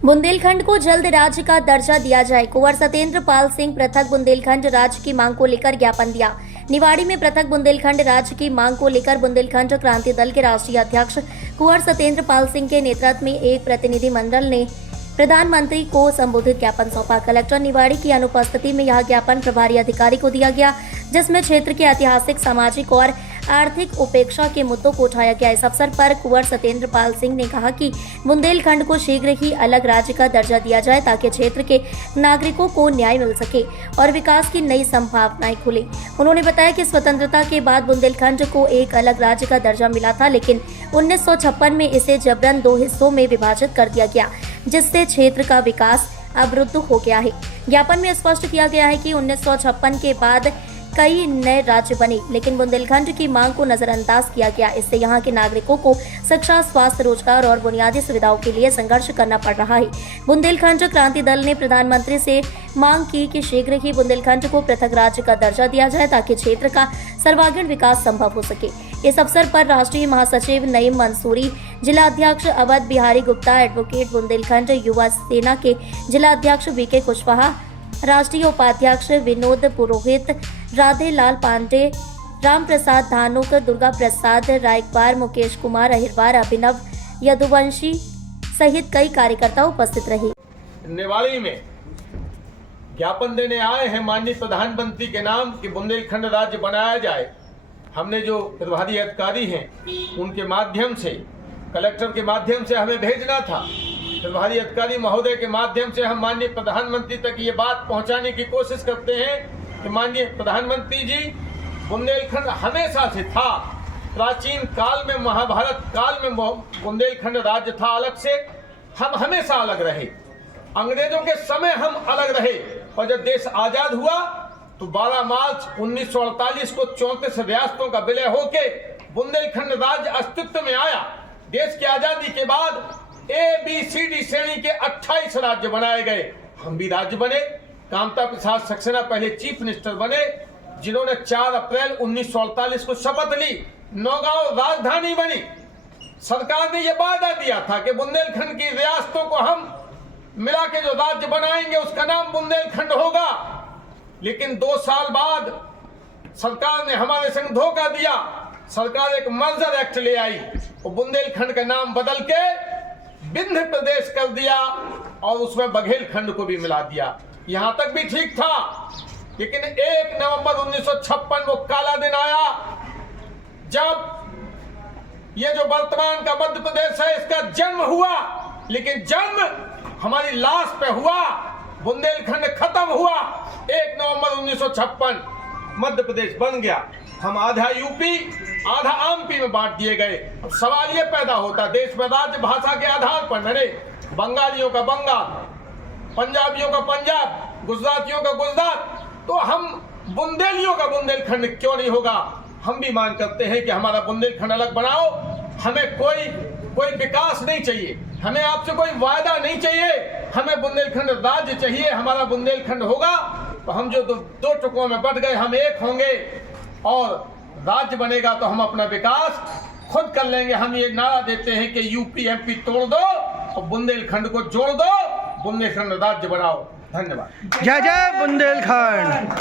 बुंदेलखंड को जल्द राज्य का दर्जा दिया जाए। कुंवर सत्येंद्र पाल सिंह पृथक बुंदेलखंड राज्य की मांग को लेकर ज्ञापन दिया। निवाड़ी में पृथक बुंदेलखंड राज्य की मांग को लेकर बुंदेलखंड क्रांति दल के राष्ट्रीय अध्यक्ष कुंवर सत्येंद्र पाल सिंह के नेतृत्व में एक प्रतिनिधि मंडल ने प्रधानमंत्री को संबोधित ज्ञापन सौंपा। कलेक्टर निवाड़ी की अनुपस्थिति में यह ज्ञापन प्रभारी अधिकारी को दिया गया, जिसमें क्षेत्र के ऐतिहासिक, सामाजिक और आर्थिक उपेक्षा के मुद्दों को उठाया गया। इस अवसर पर कुंवर सत्येंद्र पाल सिंह ने कहा कि बुंदेलखंड को शीघ्र ही अलग राज्य का दर्जा दिया जाए ताकि क्षेत्र के नागरिकों को न्याय मिल सके और विकास की नई संभावनाएं खुले। उन्होंने बताया कि स्वतंत्रता के बाद बुंदेलखंड को एक अलग राज्य का दर्जा मिला था, लेकिन 1956 में इसे जबरन 2 हिस्सों में विभाजित कर दिया गया, जिससे क्षेत्र का विकास अवरुद्ध हो गया है। ज्ञापन में स्पष्ट किया गया है कि 1956 के बाद कई नए राज्य बने, लेकिन बुंदेलखंड की मांग को नजरअंदाज किया गया। इससे यहां के नागरिकों को शिक्षा, स्वास्थ्य, रोजगार और बुनियादी सुविधाओं के लिए संघर्ष करना पड़ रहा है। बुंदेलखंड क्रांति दल ने प्रधानमंत्री से मांग की कि शीघ्र ही बुंदेलखंड को पृथक राज्य का दर्जा दिया जाए ताकि क्षेत्र का सर्वांगीण विकास संभव हो सके। इस अवसर पर राष्ट्रीय महासचिव नईम मंसूरी, जिला अध्यक्ष अवध बिहारी गुप्ता, एडवोकेट बुंदेलखंड युवा सेना के जिला अध्यक्ष वीके कुशवाहा, राष्ट्रीय उपाध्यक्ष विनोद पुरोहित, राधे लाल पांडे, राम प्रसाद धानुक, दुर्गा प्रसाद रायकवार, मुकेश कुमार अहिरवार, अभिनव यदुवंशी सहित कई कार्यकर्ता उपस्थित रहे। निवाड़ी में ज्ञापन देने आए हैं माननीय प्रधानमंत्री के नाम कि बुंदेलखंड राज्य बनाया जाए। हमने जो प्रभारी अधिकारी हैं उनके माध्यम से, कलेक्टर के माध्यम से हमें भेजना था। प्रभारी अधिकारी महोदय के माध्यम से हम माननीय प्रधानमंत्री तक ये बात पहुंचाने की कोशिश करते हैं कि माननीय प्रधानमंत्री जी, बुंदेलखंड हमेशा से था। प्राचीन काल में, महाभारत काल में बुंदेलखंड राज्य था अलग से। हम हमेशा अलग रहे, अंग्रेजों के समय हम अलग रहे, और जब देश आजाद हुआ तो 12 मार्च 1948 को 34 रियासतों का विलय होके बुंदेलखंड राज्य अस्तित्व में आया। देश की आजादी के बाद ABCD श्रेणी के 28 राज्य बनाए गए। हम भी राज्य बने। कामता प्रसाद सक्सेना पहले चीफ मिनिस्टर बने, जिन्होंने 4 अप्रैल 1948 को शपथ ली। नौगांव राजधानी बनी। सरकार ने यह वादा दिया था कि बुंदेलखंड की रियासतों को हम मिला के जो राज्य बनाएंगे उसका नाम बुंदेलखंड होगा। लेकिन 2 साल बाद सरकार ने हमारे संग धोखा दिया। सरकार एक मर्जर एक्ट ले आई और बुंदेलखंड का नाम बदल के विंध्य प्रदेश कर दिया और उसमें बघेलखंड को भी मिला दिया। यहां तक भी ठीक था, लेकिन 1 नवंबर 1956 वो काला दिन आया जब ये जो वर्तमान का मध्य प्रदेश है इसका जन्म हुआ। लेकिन जन्म हमारी लाश पे हुआ, बुंदेलखंड खत्म हुआ। 1 नवंबर 1956 मध्य प्रदेश बन गया। हम आधा यूपी आधा एमपी में बांट दिए गए। अब सवाल ये पैदा होता, देश में राज्य भाषा के आधार पर न, बंगालियों का बंगाल, पंजाबियों का पंजाब, गुजरातियों का गुजरात, तो हम बुंदेलियों का बुंदेलखंड क्यों नहीं होगा? हम भी मांग करते हैं कि हमारा बुंदेलखंड अलग बनाओ। हमें कोई विकास नहीं चाहिए, हमें आपसे कोई वायदा नहीं चाहिए, हमें बुंदेलखंड राज्य चाहिए। हमारा बुंदेलखंड होगा तो हम जो 2 टुकड़ों में बट गए हम एक होंगे, और राज्य बनेगा तो हम अपना विकास खुद कर लेंगे। हम ये नारा देते हैं कि यूपी एमपी तोड़ दो और बुंदेलखंड को जोड़ दो, बुंदेलखंड राज्य बनाओ। धन्यवाद। जय जय बुंदेलखंड।